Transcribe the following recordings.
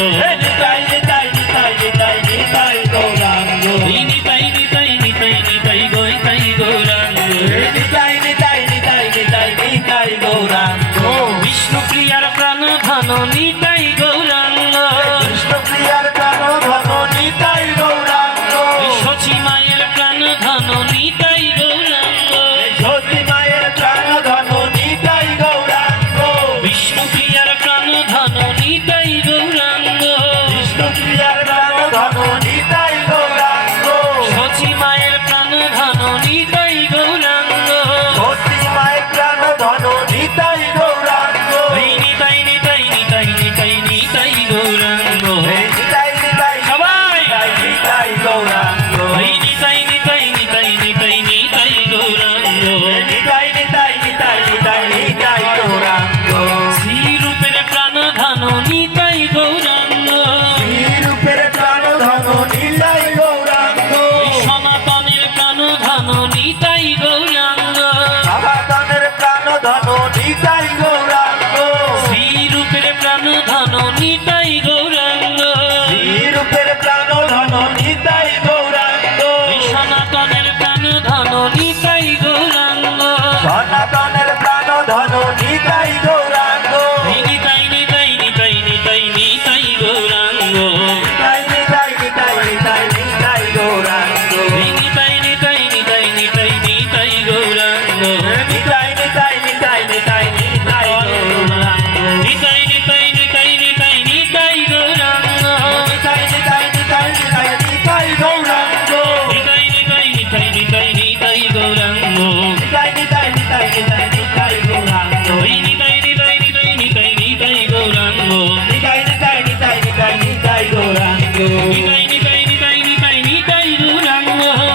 নিতাই নিতাই নিতাই নিতাই নিতাই গৌরাঙ্গ নিতাই নিতাই নিতাই নিতাই নিতাই গৌরাঙ্গ নিতাই নিতাই নিতাই নিতাই নিতাই গৌরাঙ্গ বিষ্ণুপ্রিয়ার প্রাণ ধন নিতাই গৌরাঙ্গ বিষ্ণুপ্রিয়ার প্রাণ ধন নিতাই গৌরাঙ্গ সচি মায়ের প্রাণ ধন নিতাই গৌরাঙ্গ সতী মায়ের প্রাণ ধন নিতাই গৌরাঙ্গ বিষ্ণুপ্রিয়ার প্রাণ ধন নিতাই গৌরাঙ্গ বিষ্ণুপ্রিয়ার প্রাণ ধন নিতাই গৌরাঙ্গ সচি মায়ের প্রাণ ধন নিতাই গৌরাঙ্গ সতী মায়ের প্রাণ ধন নিতাই গৌরাঙ্গ নিতাই নিতাই নিতাই নিতাই নিতাই গৌরাঙ্গ নিতাই নিতাই সবাই নিতাই গৌরাঙ্গ নিতাই নিতাই নিতাই নিতাই নিতাই গৌরাঙ্গ নিতাই নিতাই নিতাই নিতাই নিতাই গৌরাঙ্গ শ্রীরূপের প্রাণ ধন নিতাই গৌরাঙ্গ রূপের প্রাণ ধন নিতাই গৌরাঙ্গ সনাতনের প্রাণ ধন নিতাই গৌরাঙ্গ সনাতনের প্রাণ ধন নিতাই গৌরাঙ্গ শ্রীরূপের প্রাণ ধন নিতাই গৌরাঙ্গ রূপের প্রাণ ধন নিতাই গৌরাঙ্গ সনাতনের প্রাণ ধন নিতাই গৌরাঙ্গ সনাতনের প্রাণ ধন নিতাই গৌরাঙ্গ নিতাই নিতাই নিতাই নিতাই নিতাই গৌরাঙ্গ নিতাই নিতাই নিতাই নিতাই নিতাই গৌরাঙ্গ নিতাই নিতাই নিতাই নিতাই নিতাই গৌরাঙ্গ নিতাই নিতাই নিতাই নিতাই নিতাই গৌরাঙ্গ নিতাই নিতাই নিতাই নিতাই নিতাই গৌরাঙ্গ নিতাই নিতাই নিতাই নিতাই নিতাই গৌরাঙ্গ নিতাই নিতাই নিতাই নিতাই নিতাই গৌরাঙ্গ নিতাই নিতাই নিতাই নিতাই নিতাই গৌরাঙ্গ নিতাই নিতাই নিতাই নিতাই নিতাই গৌরাঙ্গ নিতাই নিতাই নিতাই নিতাই নিতাই গৌরাঙ্গ নিতাই নিতাই নিতাই নিতাই নিতাই গৌরাঙ্গ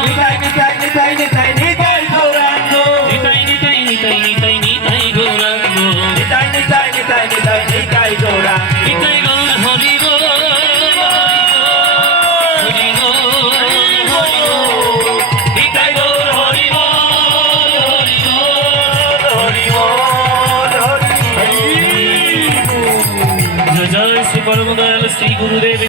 নিতাই নিতাই নিতাই নিতাই নিতাই গৌরাঙ্গ নিতাই নিতাই নিতাই নিতাই নিতাই গৌরাঙ্গ নিতাই নিতাই নিতাই নিতাই নিতাই গৌরাঙ্গ নিতাই গৌর হরি বল হরি বল নিতাই গৌর হরি বল হরি বল হরি বল হরি জয় জয় শ্রী পরম দয়াল শ্রী গুরুদেব